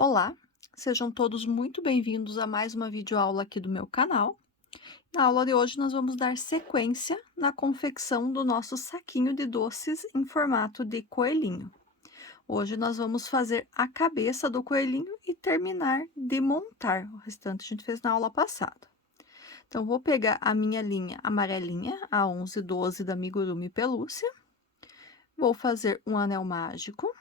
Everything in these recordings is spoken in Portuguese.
Olá, sejam todos muito bem-vindos a mais uma videoaula aqui do meu canal. Na aula de hoje, nós vamos dar sequência na confecção do nosso saquinho de doces em formato de coelhinho. Hoje nós vamos fazer a cabeça do coelhinho e terminar de montar. O restante a gente fez na aula passada. Então, vou pegar a minha linha amarelinha, a 1112 da Amigurumi Pelúcia. Vou fazer um anel mágico.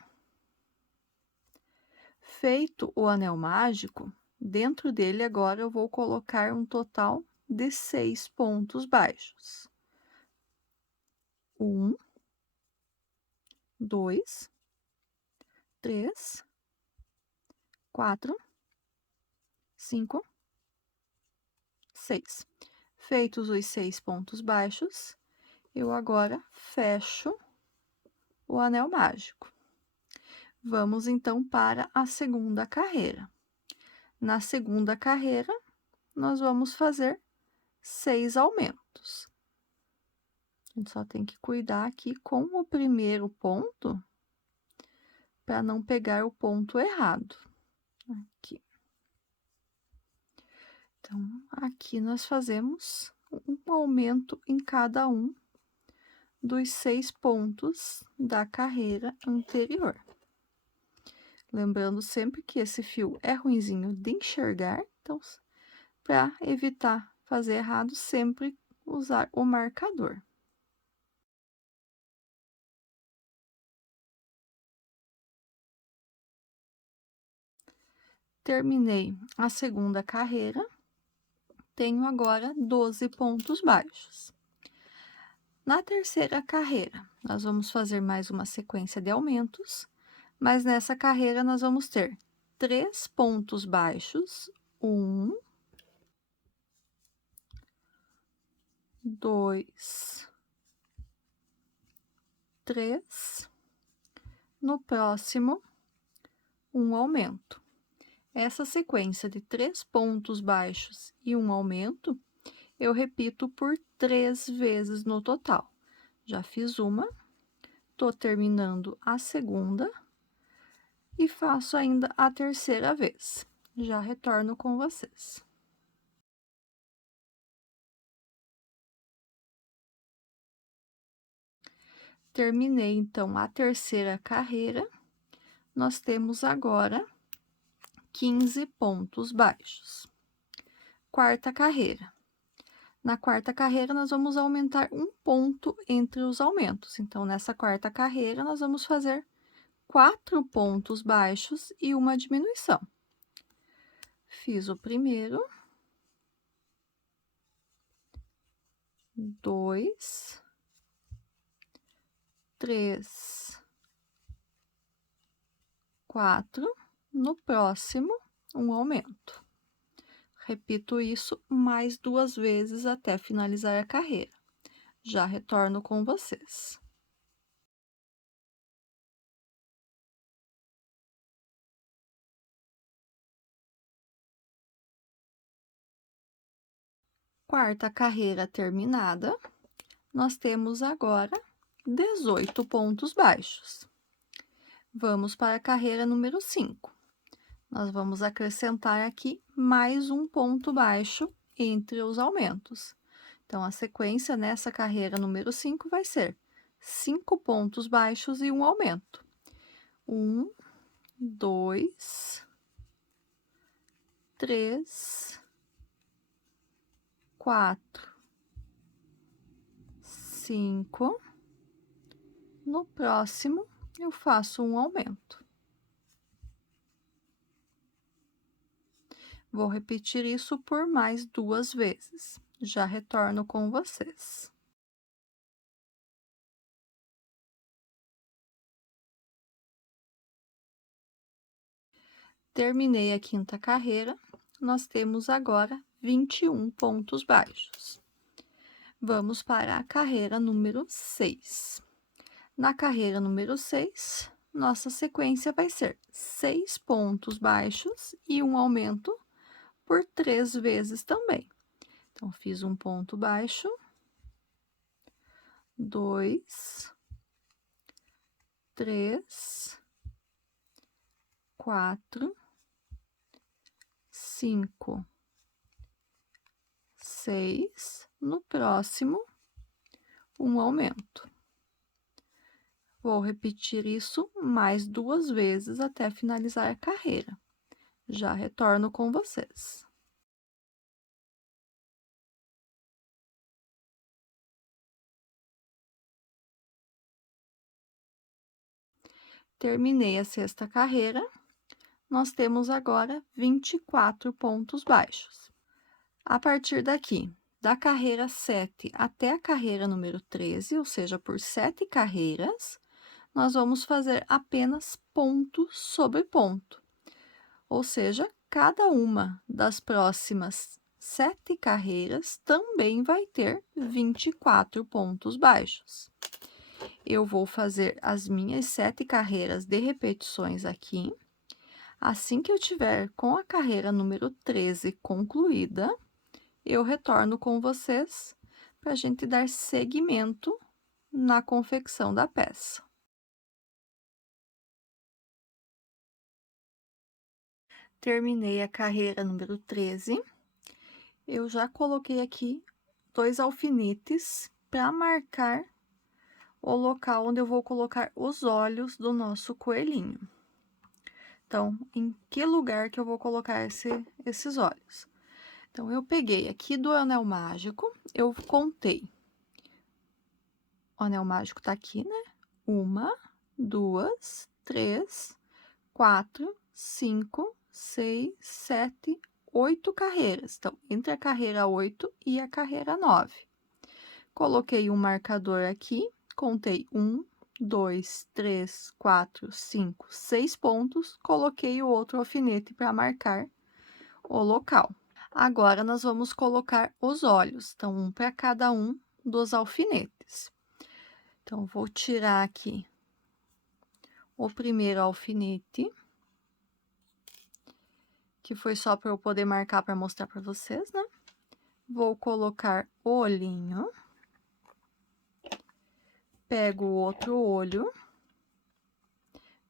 Feito o anel mágico, dentro dele agora eu vou colocar um total de 6 pontos baixos. 1, 2, 3, 4, 5, 6. Feitos os 6 pontos baixos, eu agora fecho o anel mágico. Vamos então para a segunda carreira. Na segunda carreira, nós vamos fazer 6 aumentos. A gente só tem que cuidar aqui com o primeiro ponto, para não pegar o ponto errado. Aqui. Então, aqui nós fazemos um aumento em cada um dos 6 pontos da carreira anterior. Lembrando sempre que esse fio é ruinzinho de enxergar, então, para evitar fazer errado, sempre usar o marcador. Terminei a segunda carreira, tenho agora 12 pontos baixos. Na terceira carreira, nós vamos fazer mais uma sequência de aumentos, mas nessa carreira nós vamos ter 3 pontos baixos, 1, 2, 3, no próximo, um aumento. Essa sequência de 3 pontos baixos e um aumento, eu repito por 3 vezes no total. Já fiz uma, tô terminando a segunda e faço ainda a terceira vez. Já retorno com vocês. Terminei, então, a terceira carreira. Nós temos agora 15 pontos baixos. Quarta carreira. Na quarta carreira, nós vamos aumentar um ponto entre os aumentos. Então, nessa quarta carreira, nós vamos fazer 4 pontos baixos e uma diminuição. Fiz o primeiro, 2, 3, 4. No próximo, um aumento. Repito isso mais 2 vezes até finalizar a carreira. Já retorno com vocês. Quarta carreira terminada, nós temos agora 18 pontos baixos. Vamos para a carreira número 5. Nós vamos acrescentar aqui mais um ponto baixo entre os aumentos. Então, a sequência nessa carreira número 5 vai ser 5 pontos baixos e um aumento. 1, 2, 3, 4, 5. No próximo, eu faço um aumento. Vou repetir isso por mais 2 vezes. Já retorno com vocês. Terminei a quinta carreira, nós temos agora 21 pontos baixos. Vamos para a carreira número 6. Na carreira número 6, nossa sequência vai ser 6 pontos baixos e um aumento por 3 vezes também. Então, fiz um ponto baixo, 2, 3, 4, 5, 6, no próximo, um aumento. Vou repetir isso mais 2 vezes até finalizar a carreira. Já retorno com vocês. Terminei a sexta carreira, nós temos agora 24 pontos baixos. A partir daqui, da carreira 7 até a carreira número 13, ou seja, por 7 carreiras, nós vamos fazer apenas ponto sobre ponto. Ou seja, cada uma das próximas 7 carreiras também vai ter 24 pontos baixos. Eu vou fazer as minhas 7 carreiras de repetições aqui. Assim que eu tiver com a carreira número 13 concluída, eu retorno com vocês para a gente dar seguimento na confecção da peça. Terminei a carreira número 13. Eu já coloquei aqui 2 alfinetes para marcar o local onde eu vou colocar os olhos do nosso coelhinho. Então, em que lugar que eu vou colocar esses olhos? Então, eu peguei aqui do anel mágico, eu contei. O anel mágico tá aqui, né? 1, 2, 3, 4, 5, 6, 7, 8 carreiras. Então, entre a carreira 8 e a carreira 9. Coloquei um marcador aqui, contei 1, 2, 3, 4, 5, 6 pontos, coloquei o outro alfinete para marcar o local. Agora, nós vamos colocar os olhos, então, um para cada um dos alfinetes. Então, vou tirar aqui o primeiro alfinete, que foi só para eu poder marcar para mostrar para vocês, né? Vou colocar o olhinho. Pego o outro olho.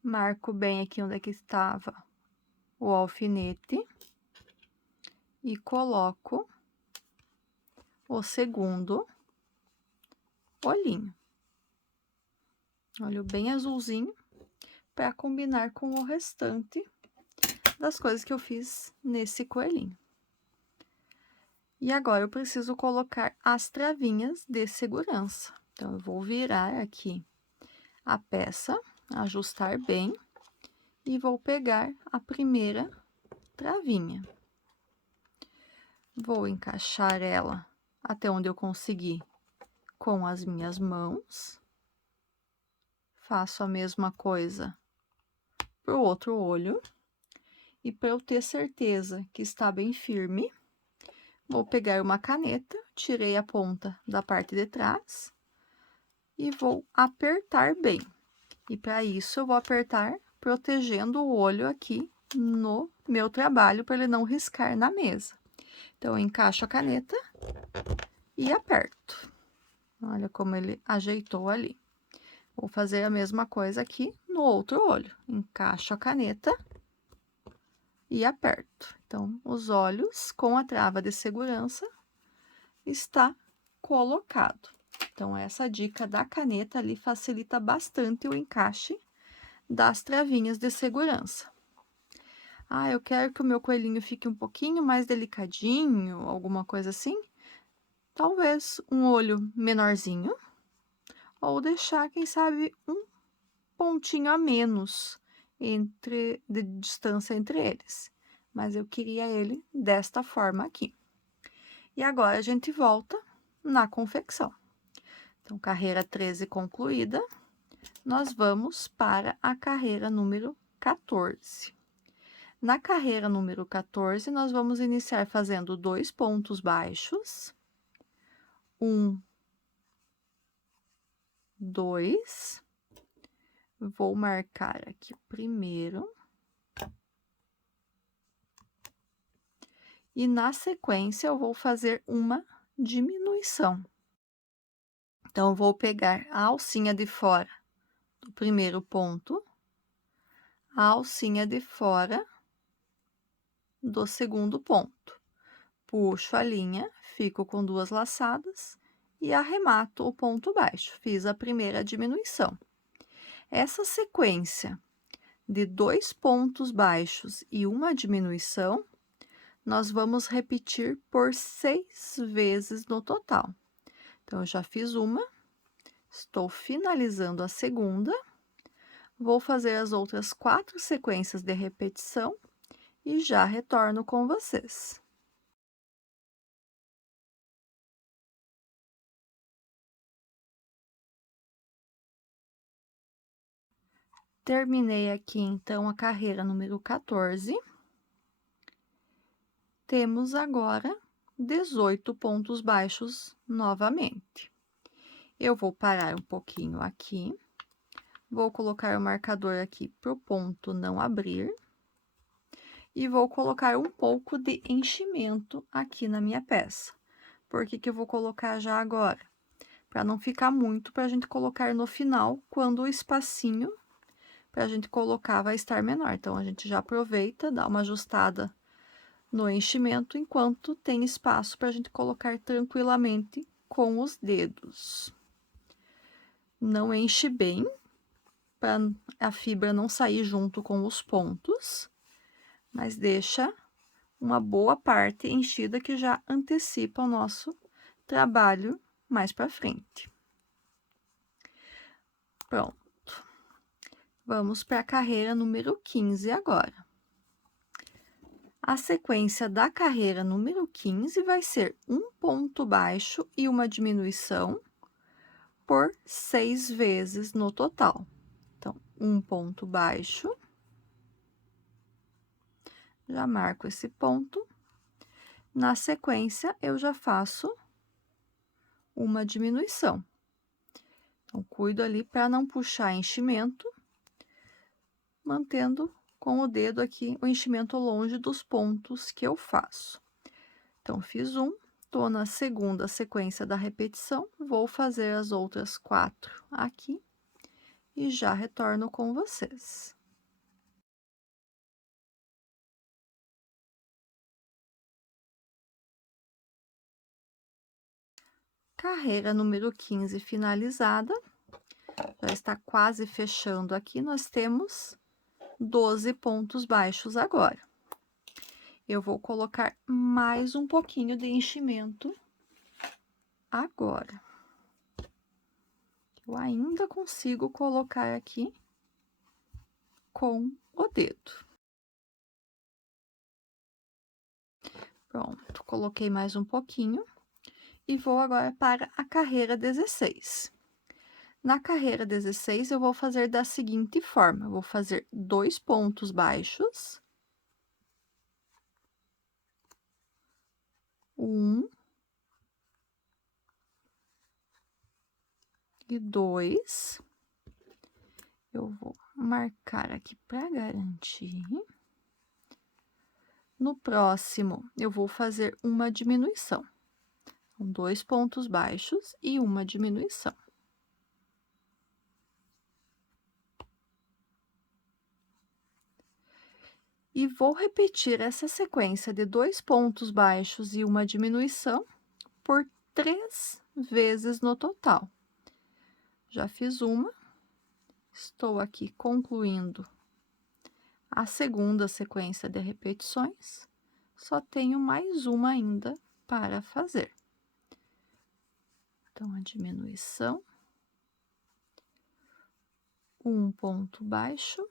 Marco bem aqui onde é que estava o alfinete. E coloco o segundo olhinho. Olho bem azulzinho, para combinar com o restante das coisas que eu fiz nesse coelhinho. E agora, eu preciso colocar as travinhas de segurança. Então, eu vou virar aqui a peça, ajustar bem, e vou pegar a primeira travinha. Vou encaixar ela até onde eu conseguir com as minhas mãos. Faço a mesma coisa pro outro olho. E para eu ter certeza que está bem firme, vou pegar uma caneta, tirei a ponta da parte de trás e vou apertar bem. E para isso, eu vou apertar protegendo o olho aqui no meu trabalho, para ele não riscar na mesa. Então, eu encaixo a caneta e aperto. Olha como ele ajeitou ali. Vou fazer a mesma coisa aqui no outro olho. Encaixo a caneta e aperto. Então, os olhos com a trava de segurança está colocado. Então, essa dica da caneta ali facilita bastante o encaixe das travinhas de segurança. Ah, eu quero que o meu coelhinho fique um pouquinho mais delicadinho, alguma coisa assim. Talvez um olho menorzinho, ou deixar, quem sabe, um pontinho a menos de distância entre eles. Mas eu queria ele desta forma aqui. E agora, a gente volta na confecção. Então, carreira 13 concluída, nós vamos para a carreira número 14. Na carreira número 14, nós vamos iniciar fazendo 2 pontos baixos. 1, 2. Vou marcar aqui o primeiro. E na sequência, eu vou fazer uma diminuição. Então, eu vou pegar a alcinha de fora do primeiro ponto, a alcinha de fora do segundo ponto. Puxo a linha, fico com 2 laçadas e arremato o ponto baixo. Fiz a primeira diminuição. Essa sequência de 2 pontos baixos e uma diminuição, nós vamos repetir por 6 vezes no total. Então, eu já fiz uma, estou finalizando a segunda, vou fazer as outras 4 sequências de repetição e já retorno com vocês. Terminei aqui, então, a carreira número 14. Temos agora 18 pontos baixos novamente. Eu vou parar um pouquinho aqui, vou colocar o marcador aqui para o ponto não abrir e vou colocar um pouco de enchimento aqui na minha peça. Por que que eu vou colocar já agora? Para não ficar muito, para a gente colocar no final, quando o espacinho para a gente colocar vai estar menor. Então, a gente já aproveita, dá uma ajustada no enchimento, enquanto tem espaço para a gente colocar tranquilamente com os dedos. Não enche bem, para a fibra não sair junto com os pontos, mas deixa uma boa parte enchida que já antecipa o nosso trabalho mais para frente. Pronto. Vamos para a carreira número 15 agora. A sequência da carreira número 15 vai ser um ponto baixo e uma diminuição por 6 vezes no total. Então, um ponto baixo, já marco esse ponto. Na sequência, eu já faço uma diminuição. Então, cuido ali para não puxar enchimento, mantendo com o dedo aqui o enchimento longe dos pontos que eu faço. Então, fiz um, tô na segunda sequência da repetição, vou fazer as outras 4 aqui e já retorno com vocês. Carreira número 15 finalizada, já está quase fechando aqui, nós temos 12 pontos baixos agora. Eu vou colocar mais um pouquinho de enchimento agora. Eu ainda consigo colocar aqui com o dedo. Pronto, coloquei mais um pouquinho e vou agora para a carreira 16. Na carreira 16, eu vou fazer da seguinte forma: eu vou fazer 2 pontos baixos, 1 e 2. Eu vou marcar aqui para garantir. No próximo, eu vou fazer uma diminuição. São 2 pontos baixos e uma diminuição. E vou repetir essa sequência de 2 pontos baixos e uma diminuição por 3 vezes no total. Já fiz uma, estou aqui concluindo a segunda sequência de repetições, só tenho mais uma ainda para fazer. Então, a diminuição, um ponto baixo,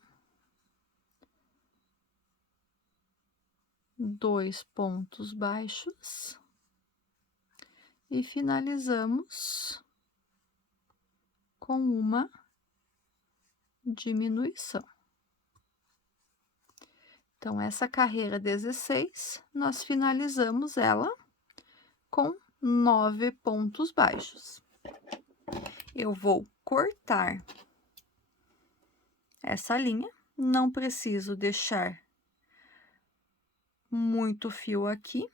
2 pontos baixos e finalizamos com uma diminuição. Então, essa carreira 16, nós finalizamos ela com 9 pontos baixos. Eu vou cortar essa linha, não preciso deixar muito fio aqui.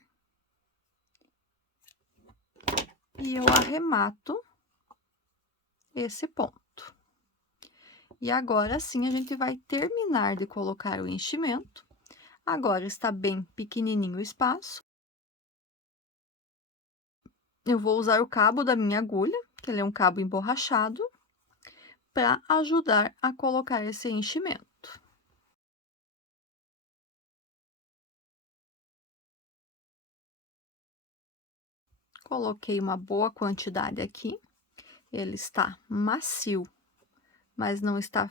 E eu arremato esse ponto. E agora sim, a gente vai terminar de colocar o enchimento. Agora está bem pequenininho o espaço. Eu vou usar o cabo da minha agulha, que ele é um cabo emborrachado, para ajudar a colocar esse enchimento. Coloquei uma boa quantidade aqui. Ele está macio, mas não está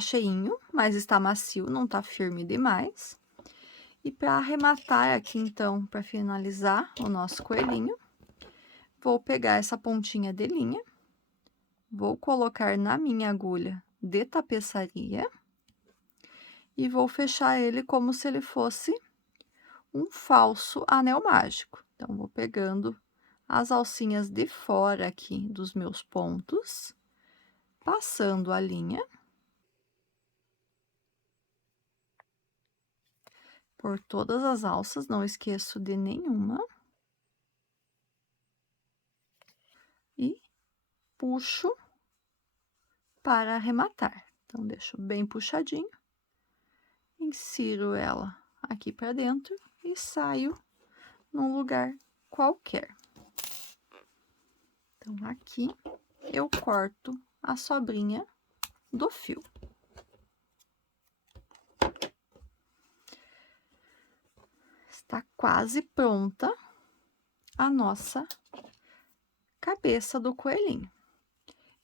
cheinho, mas está macio, não está firme demais. E para arrematar aqui, então, para finalizar o nosso coelhinho, vou pegar essa pontinha de linha, vou colocar na minha agulha de tapeçaria e vou fechar ele como se ele fosse um falso anel mágico. Então, vou pegando as alcinhas de fora aqui dos meus pontos, passando a linha por todas as alças, não esqueço de nenhuma. E puxo para arrematar. Então, deixo bem puxadinho, insiro ela aqui para dentro e saio num lugar qualquer. Então, aqui eu corto a sobrinha do fio. Está quase pronta a nossa cabeça do coelhinho.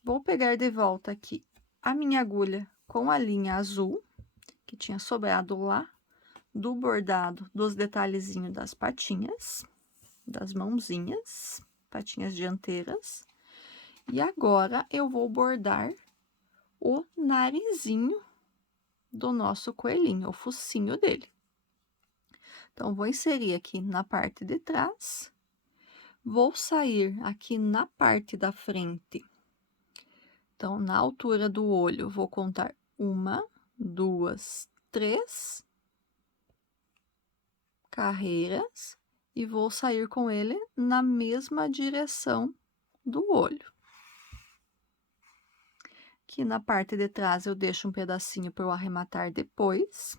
Vou pegar de volta aqui a minha agulha com a linha azul, que tinha sobrado lá do bordado dos detalhezinhos das patinhas, das mãozinhas, patinhas dianteiras. E agora eu vou bordar o narizinho do nosso coelhinho, o focinho dele. Então, vou inserir aqui na parte de trás, vou sair aqui na parte da frente. Então, na altura do olho, vou contar 1, 2, 3 carreiras e vou sair com ele na mesma direção do olho. Aqui na parte de trás eu deixo um pedacinho para eu arrematar depois.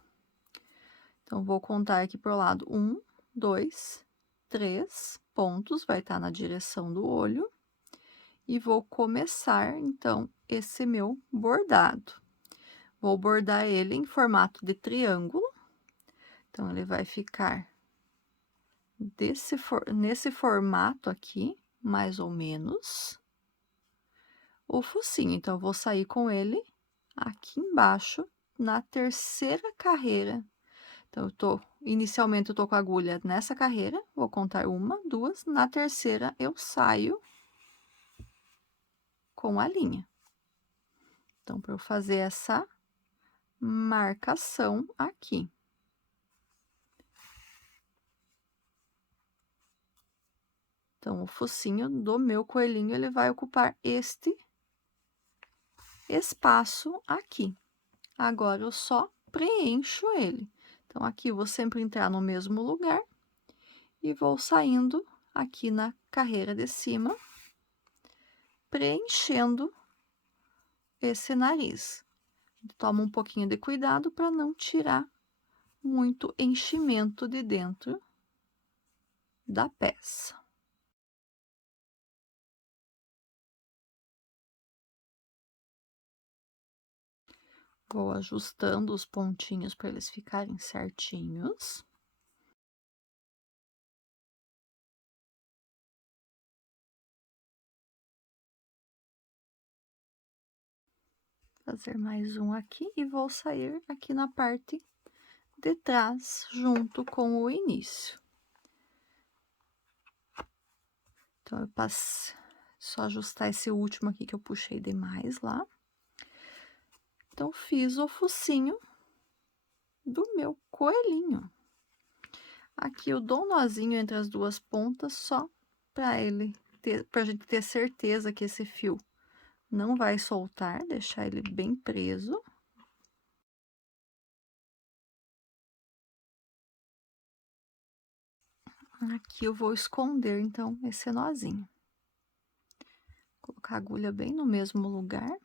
Então, vou contar aqui pro lado 1, 2, 3 pontos, vai estar na direção do olho. E vou começar, então, esse meu bordado. Vou bordar ele em formato de triângulo. Então, ele vai ficar nesse formato aqui, mais ou menos. O focinho, então, eu vou sair com ele aqui embaixo, na terceira carreira. Então, inicialmente eu tô com a agulha nessa carreira, vou contar 1, 2, na terceira eu saio com a linha. Então, para eu fazer essa marcação aqui. Então, o focinho do meu coelhinho, ele vai ocupar este espaço aqui. Agora, eu só preencho ele. Então, aqui eu vou sempre entrar no mesmo lugar e vou saindo aqui na carreira de cima, preenchendo esse nariz. Toma um pouquinho de cuidado para não tirar muito enchimento de dentro da peça. Vou ajustando os pontinhos para eles ficarem certinhos. Fazer mais um aqui e vou sair aqui na parte de trás, junto com o início. Então, eu passo, só ajustar esse último aqui que eu puxei demais lá. Então, fiz o focinho do meu coelhinho. Aqui eu dou um nozinho entre as duas pontas, só pra gente ter certeza que esse fio não vai soltar, deixar ele bem preso. Aqui eu vou esconder, então, esse nozinho. Colocar a agulha bem no mesmo lugar.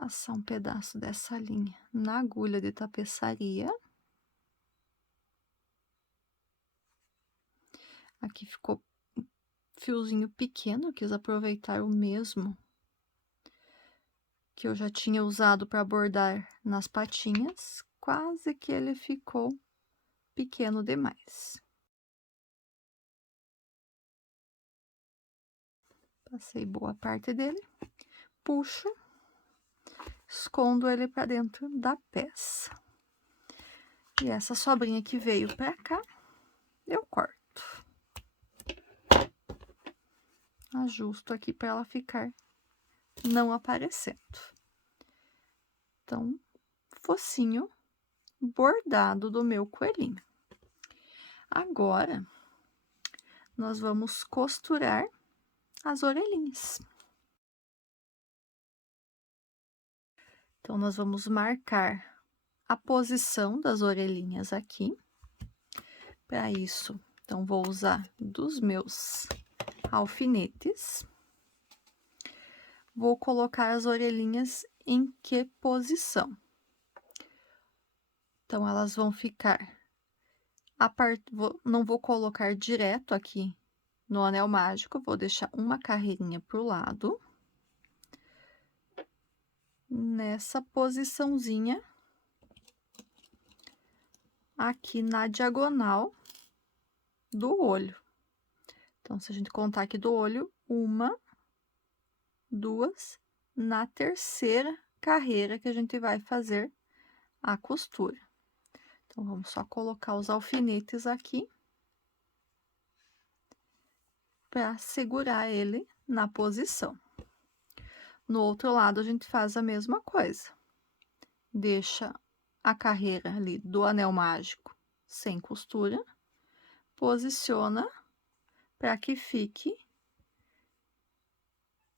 Passar um pedaço dessa linha na agulha de tapeçaria. Aqui ficou um fiozinho pequeno, eu quis aproveitar o mesmo que eu já tinha usado para bordar nas patinhas. Quase que ele ficou pequeno demais. Passei boa parte dele, puxo, escondo ele para dentro da peça. E essa sobrinha que veio para cá, eu corto. Ajusto aqui para ela ficar não aparecendo. Então, focinho bordado do meu coelhinho. Agora, nós vamos costurar as orelhinhas. Então, nós vamos marcar a posição das orelhinhas aqui. Para isso, então, vou usar dos meus alfinetes. Vou colocar as orelhinhas em que posição? Então, elas vão ficar... não vou colocar direto aqui no anel mágico, vou deixar uma carreirinha pro lado. Nessa posiçãozinha aqui na diagonal do olho. Então, se a gente contar aqui do olho, 1, 2, na terceira carreira que a gente vai fazer a costura. Então, vamos só colocar os alfinetes aqui para segurar ele na posição. No outro lado, a gente faz a mesma coisa. Deixa a carreira ali do anel mágico sem costura, posiciona para que fique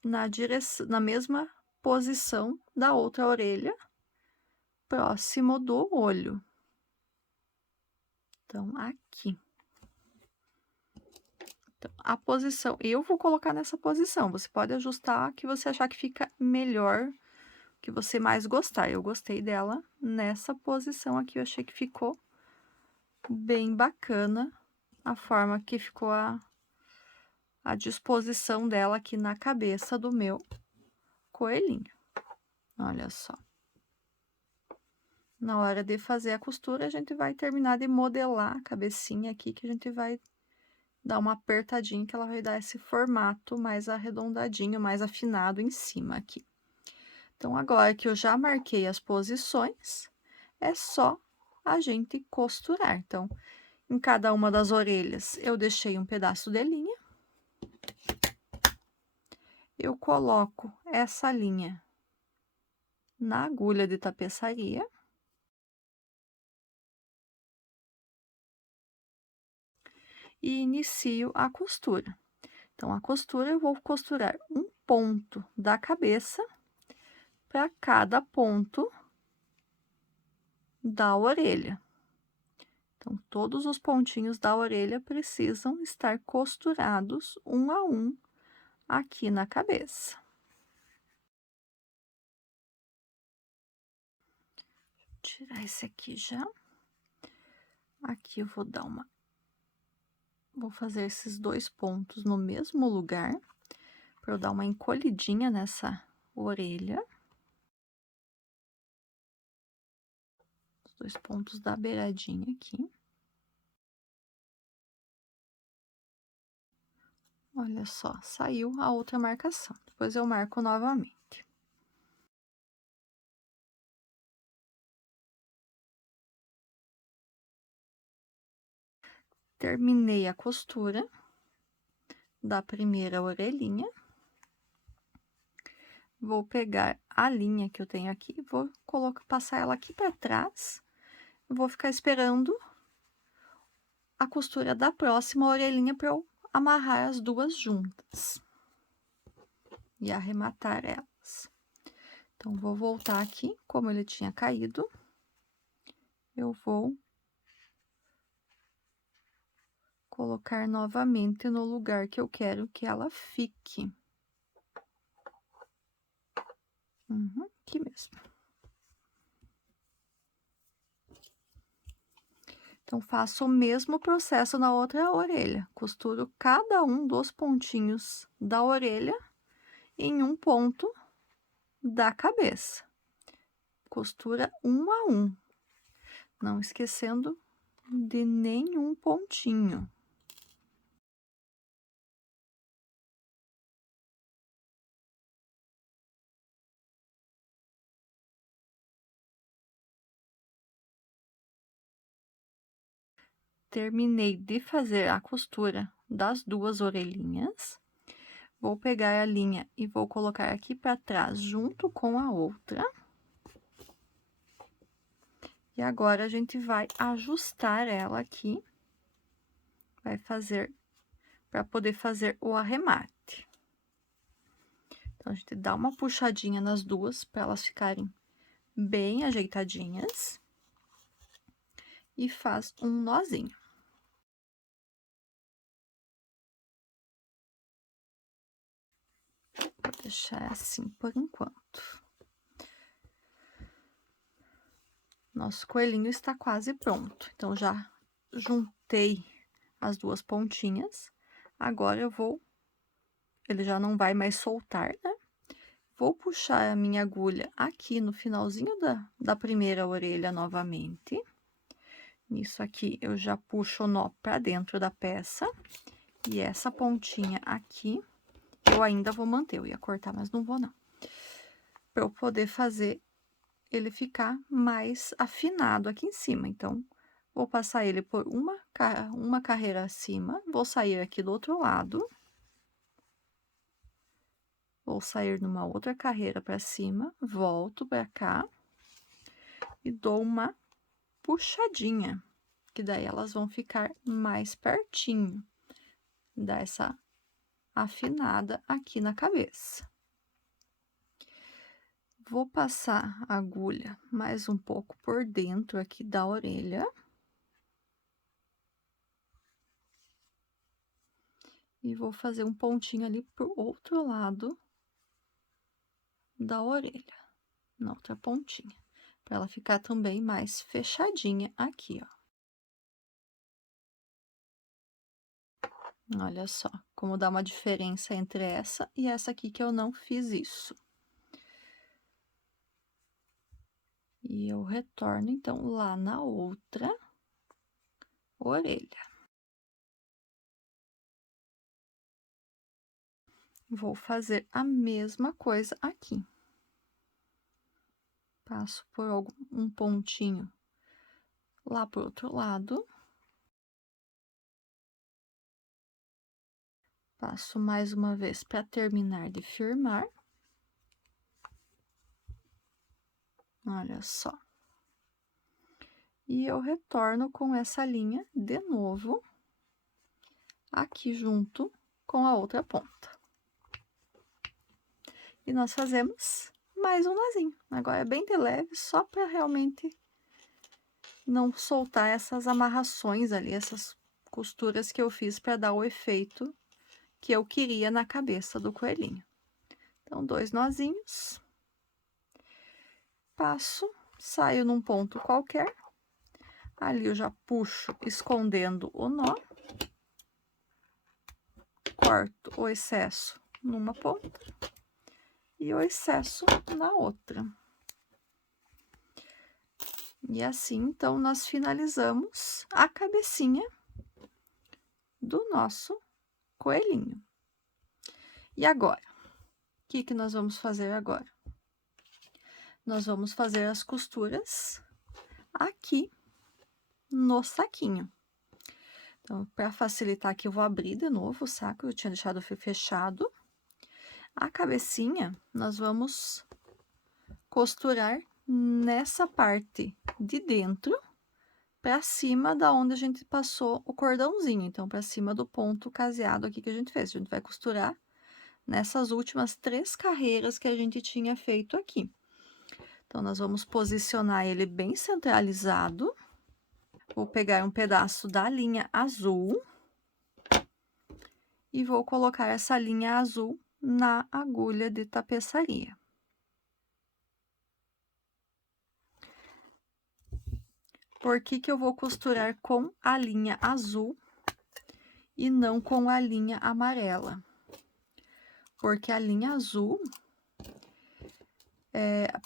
na mesma posição da outra orelha, próximo do olho. Então, aqui. Então, a posição, eu vou colocar nessa posição, você pode ajustar que você achar que fica melhor, que você mais gostar. Eu gostei dela nessa posição aqui, eu achei que ficou bem bacana a forma que ficou a disposição dela aqui na cabeça do meu coelhinho. Olha só. Na hora de fazer a costura, a gente vai terminar de modelar a cabecinha aqui, que a gente vai dar uma apertadinha, que ela vai dar esse formato mais arredondadinho, mais afinado em cima aqui. Então, agora que eu já marquei as posições, é só a gente costurar. Então, em cada uma das orelhas, eu deixei um pedaço de linha. Eu coloco essa linha na agulha de tapeçaria. E inicio a costura. Então, a costura, eu vou costurar um ponto da cabeça para cada ponto da orelha. Então, todos os pontinhos da orelha precisam estar costurados um a um aqui na cabeça. Vou tirar esse aqui já. Aqui eu vou dar vou fazer esses 2 pontos no mesmo lugar, para eu dar uma encolhidinha nessa orelha. Os 2 pontos da beiradinha aqui. Olha só, saiu a outra marcação. Depois eu marco novamente. Terminei a costura da primeira orelhinha. Vou pegar a linha que eu tenho aqui, vou passar ela aqui para trás. Vou ficar esperando a costura da próxima orelhinha para eu amarrar as duas juntas e arrematar elas. Então, vou voltar aqui, como ele tinha caído, eu vou colocar novamente no lugar que eu quero que ela fique. aqui mesmo. Então, faço o mesmo processo na outra orelha. Costuro cada um dos pontinhos da orelha em um ponto da cabeça. Costura um a um, não esquecendo de nenhum pontinho. Terminei de fazer a costura das duas orelhinhas. Vou pegar a linha e vou colocar aqui para trás, junto com a outra. E agora, a gente vai ajustar ela aqui. Vai fazer, para poder fazer o arremate. Então, a gente dá uma puxadinha nas duas, para elas ficarem bem ajeitadinhas. E faz um nozinho. Vou deixar assim por enquanto. Nosso coelhinho está quase pronto. Então, já juntei as duas pontinhas. Agora, ele já não vai mais soltar, né? Vou puxar a minha agulha aqui no finalzinho da primeira orelha novamente. Nisso aqui, eu já puxo o nó para dentro da peça. E essa pontinha aqui, eu ainda vou manter. Eu ia cortar, mas não vou, não. Para eu poder fazer ele ficar mais afinado aqui em cima. Então, vou passar ele por uma carreira acima. Vou sair aqui do outro lado. Vou sair numa outra carreira para cima. Volto para cá. E dou uma puxadinha, que daí elas vão ficar mais pertinho. Dá essa afinada aqui na cabeça. Vou passar a agulha mais um pouco por dentro aqui da orelha. E vou fazer um pontinho ali pro outro lado da orelha, na outra pontinha, para ela ficar também mais fechadinha aqui, ó. Olha só, como dá uma diferença entre essa e essa aqui que eu não fiz isso. E eu retorno, então, lá na outra orelha. Vou fazer a mesma coisa aqui. Passo por um pontinho lá pro outro lado. Passo mais uma vez para terminar de firmar. Olha só. E eu retorno com essa linha de novo, aqui junto com a outra ponta. E nós fazemos mais um nozinho. Agora é bem de leve, só para realmente não soltar essas amarrações ali, essas costuras que eu fiz para dar o efeito que eu queria na cabeça do coelhinho. Então, 2 nozinhos. Passo, saio num ponto qualquer. Ali eu já puxo escondendo o nó. Corto o excesso numa ponta e o excesso na outra. E assim, então, nós finalizamos a cabecinha do nosso coelhinho. E agora? O que que nós vamos fazer agora? Nós vamos fazer as costuras aqui no saquinho. Então, para facilitar aqui, eu vou abrir de novo o saco, eu tinha deixado fechado. A cabecinha, nós vamos costurar nessa parte de dentro, para cima da onde a gente passou o cordãozinho. Então, para cima do ponto caseado aqui que a gente fez. A gente vai costurar nessas últimas 3 carreiras que a gente tinha feito aqui. Então, nós vamos posicionar ele bem centralizado. Vou pegar um pedaço da linha azul e vou colocar essa linha azul na agulha de tapeçaria. Por que que eu vou costurar com a linha azul e não com a linha amarela? Porque a linha azul,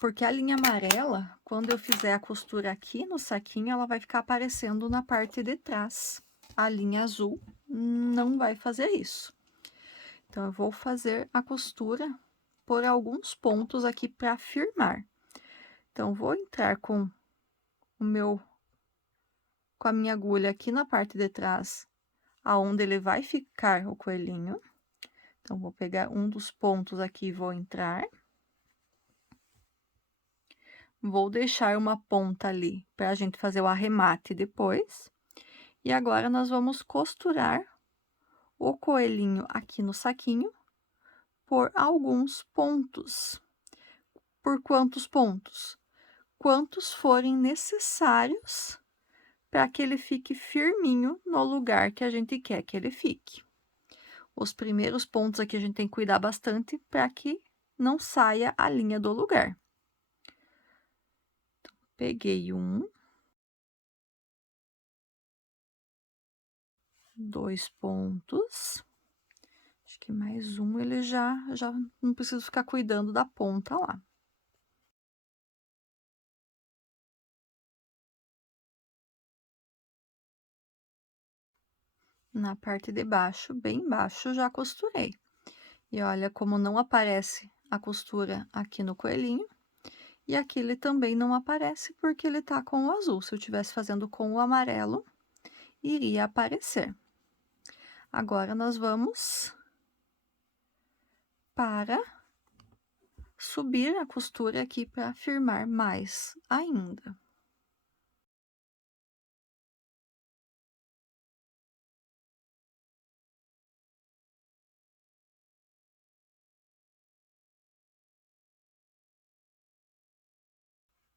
porque a linha amarela, quando eu fizer a costura aqui no saquinho, ela vai ficar aparecendo na parte de trás. A linha azul não vai fazer isso. Então, eu vou fazer a costura por alguns pontos aqui para firmar. Então, vou entrar com a minha agulha aqui na parte de trás, aonde ele vai ficar o coelhinho. Então, vou pegar um dos pontos aqui e vou entrar. Vou deixar uma ponta ali para a gente fazer o arremate depois. E agora, nós vamos costurar o coelhinho aqui no saquinho por alguns pontos. Por quantos pontos? Quantos forem necessários para que ele fique firminho no lugar que a gente quer que ele fique. Os primeiros pontos aqui a gente tem que cuidar bastante para que não saia a linha do lugar. Então, peguei um, dois pontos, acho que mais um ele já não preciso ficar cuidando da ponta lá. Na parte de baixo, bem embaixo, já costurei. E olha como não aparece a costura aqui no coelhinho. E aqui ele também não aparece porque ele tá com o azul. Se eu tivesse fazendo com o amarelo, iria aparecer. Agora, nós vamos para subir a costura aqui para firmar mais ainda.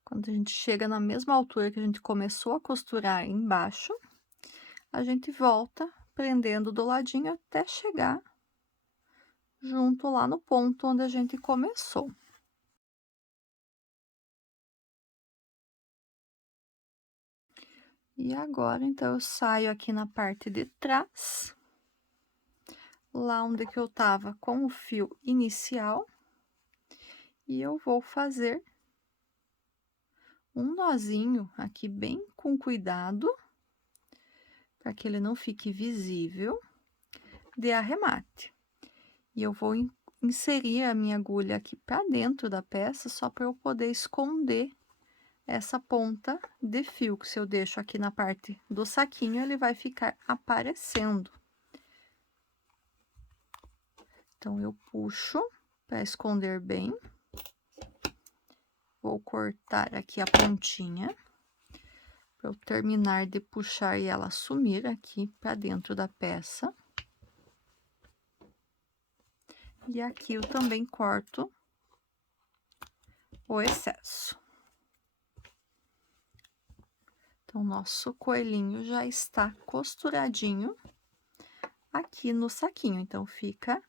Quando a gente chega na mesma altura que a gente começou a costurar embaixo, a gente volta prendendo do ladinho até chegar junto lá no ponto onde a gente começou. E agora, então, eu saio aqui na parte de trás, lá onde que eu tava com o fio inicial, e eu vou fazer um nozinho aqui bem com cuidado, para que ele não fique visível, de arremate. E eu vou inserir a minha agulha aqui para dentro da peça, só para eu poder esconder essa ponta de fio, que se eu deixo aqui na parte do saquinho, ele vai ficar aparecendo. Então, eu puxo para esconder bem. Vou cortar aqui a pontinha, para eu terminar de puxar e ela sumir aqui para dentro da peça. E aqui eu também corto o excesso. Então, nosso coelhinho já está costuradinho aqui no saquinho. Então, fica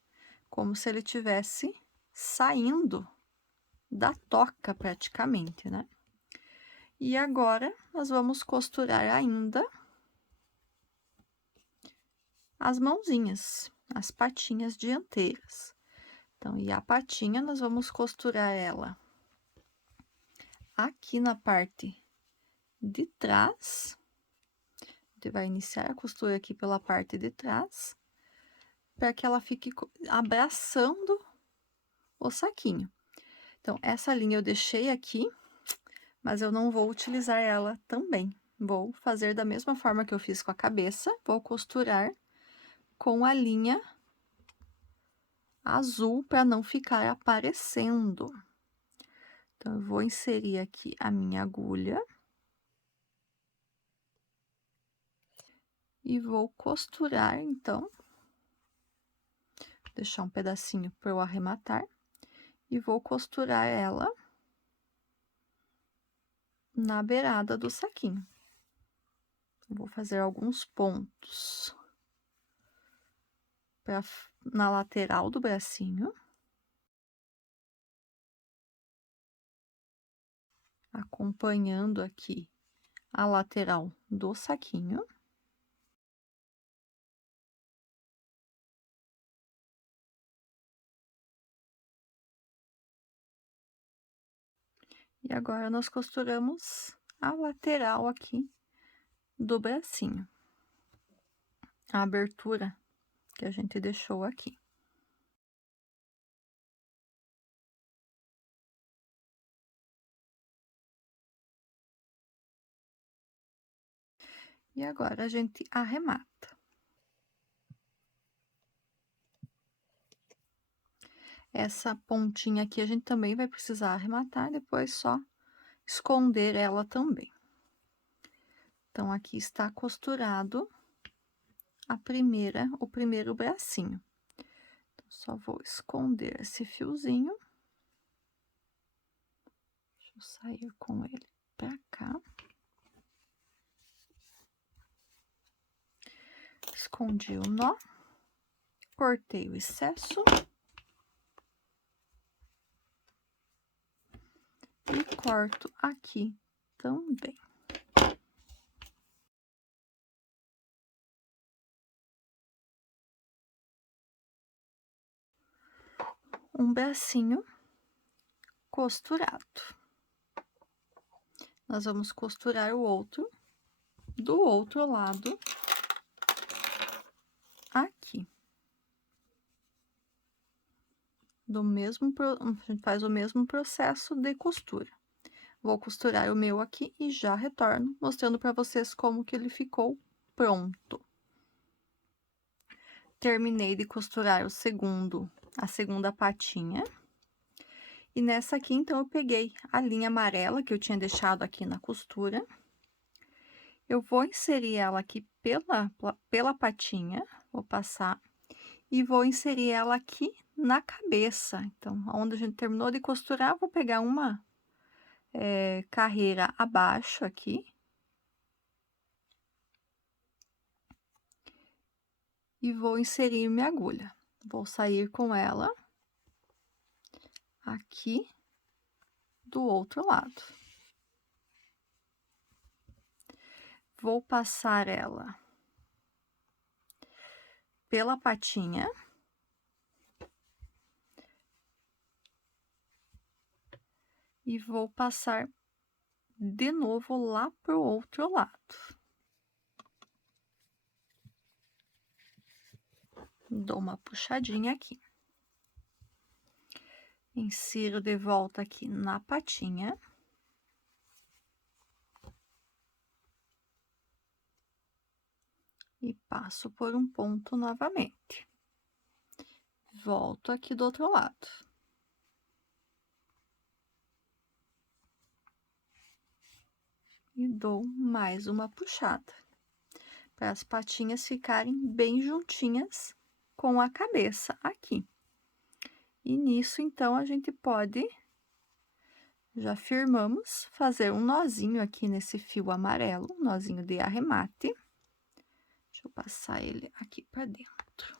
como se ele tivesse saindo da toca praticamente, né? E agora, nós vamos costurar ainda as mãozinhas, as patinhas dianteiras. Então, e a patinha, nós vamos costurar ela aqui na parte de trás. A gente vai iniciar a costura aqui pela parte de trás, para que ela fique abraçando o saquinho. Então, essa linha eu deixei aqui, mas eu não vou utilizar ela também. Vou fazer da mesma forma que eu fiz com a cabeça, vou costurar com a linha azul para não ficar aparecendo. Então, eu vou inserir aqui a minha agulha. E vou costurar, então. Deixar um pedacinho para eu arrematar. E vou costurar ela na beirada do saquinho. Vou fazer alguns pontos na lateral do bracinho. Acompanhando aqui a lateral do saquinho. E agora nós costuramos a lateral aqui do bracinho, a abertura que a gente deixou aqui. E agora a gente arremata. Essa pontinha aqui a gente também vai precisar arrematar, depois só esconder ela também. Então, aqui está costurado o primeiro bracinho. Então, só vou esconder esse fiozinho. Deixa eu sair com ele pra cá. Escondi o nó, cortei o excesso. E corto aqui também. Um bracinho costurado. Nós vamos costurar o outro do outro lado aqui. A gente faz o mesmo processo de costura. Vou costurar o meu aqui e já retorno, mostrando para vocês como que ele ficou pronto. Terminei de costurar a segunda patinha. E nessa aqui, então, eu peguei a linha amarela que eu tinha deixado aqui na costura. Eu vou inserir ela aqui pela patinha, vou passar, e vou inserir ela aqui na cabeça. Então, onde a gente terminou de costurar, vou pegar uma carreira abaixo aqui. E vou inserir minha agulha. Vou sair com ela aqui do outro lado. Vou passar ela pela patinha. E vou passar de novo lá pro outro lado. Dou uma puxadinha aqui. Insiro de volta aqui na patinha. E passo por um ponto novamente. Volto aqui do outro lado. E dou mais uma puxada, para as patinhas ficarem bem juntinhas com a cabeça aqui. E nisso, então, a gente pode, já firmamos, fazer um nozinho aqui nesse fio amarelo, um nozinho de arremate. Deixa eu passar ele aqui para dentro.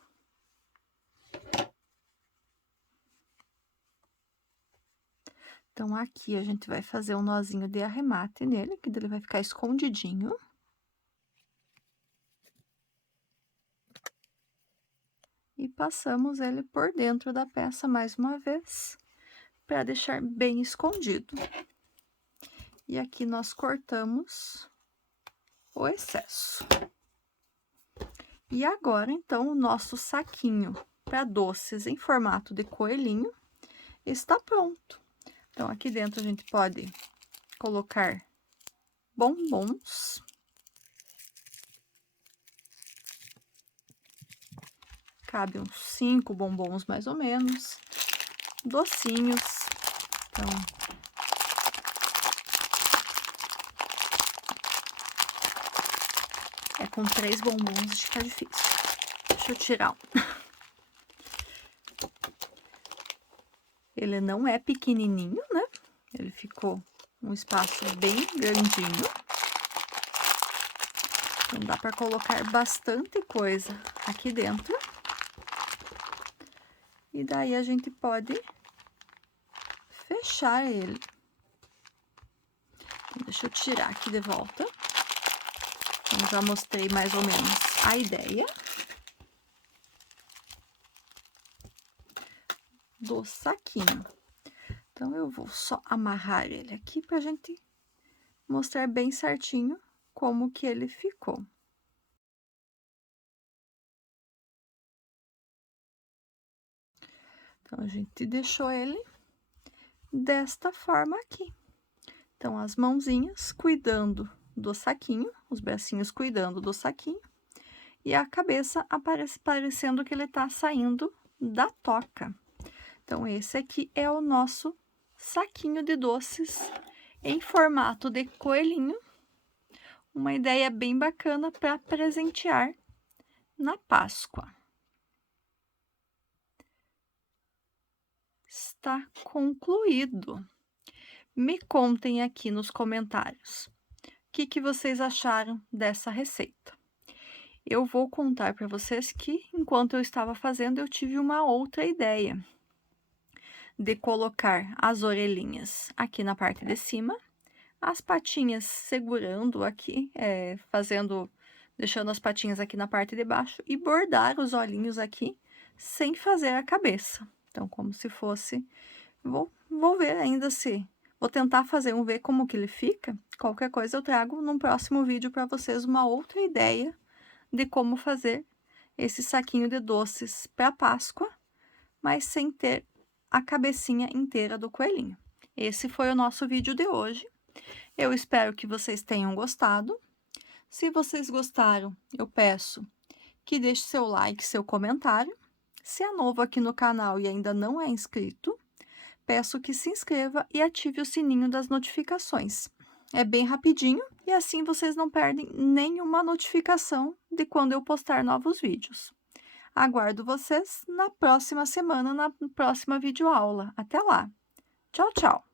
Então, aqui a gente vai fazer um nozinho de arremate nele, que ele vai ficar escondidinho. E passamos ele por dentro da peça mais uma vez, para deixar bem escondido. E aqui nós cortamos o excesso. E agora, então, o nosso saquinho para doces em formato de coelhinho está pronto. Então, aqui dentro a gente pode colocar bombons. Cabe uns 5 bombons, mais ou menos. Docinhos. Então, com 3 bombons acho que tá difícil. Deixa eu tirar um. Ele não é pequenininho, né? Ele ficou um espaço bem grandinho. Então, dá para colocar bastante coisa aqui dentro. E daí, a gente pode fechar ele. Então, deixa eu tirar aqui de volta. Então, já mostrei mais ou menos a ideia do saquinho. Então, eu vou só amarrar ele aqui pra gente mostrar bem certinho como que ele ficou. Então, a gente deixou ele desta forma aqui. Então, as mãozinhas cuidando do saquinho, os bracinhos cuidando do saquinho, e a cabeça parecendo que ele tá saindo da toca. Então, esse aqui é o nosso saquinho de doces em formato de coelhinho. Uma ideia bem bacana para presentear na Páscoa. Está concluído. Me contem aqui nos comentários o que vocês acharam dessa receita. Eu vou contar para vocês que, enquanto eu estava fazendo, eu tive uma outra ideia de colocar as orelhinhas aqui na parte de cima, as patinhas segurando aqui, deixando as patinhas aqui na parte de baixo e bordar os olhinhos aqui sem fazer a cabeça. Então, como se fosse... Vou ver ainda se... Vou tentar fazer ver como que ele fica. Qualquer coisa eu trago num próximo vídeo para vocês uma outra ideia de como fazer esse saquinho de doces para Páscoa, mas sem ter a cabecinha inteira do coelhinho. Esse foi o nosso vídeo de hoje. Eu espero que vocês tenham gostado. Se vocês gostaram, eu peço que deixe seu like, seu comentário. Se é novo aqui no canal e ainda não é inscrito, peço que se inscreva e ative o sininho das notificações. É bem rapidinho e assim vocês não perdem nenhuma notificação de quando eu postar novos vídeos. Aguardo vocês na próxima semana, na próxima videoaula. Até lá! Tchau, tchau!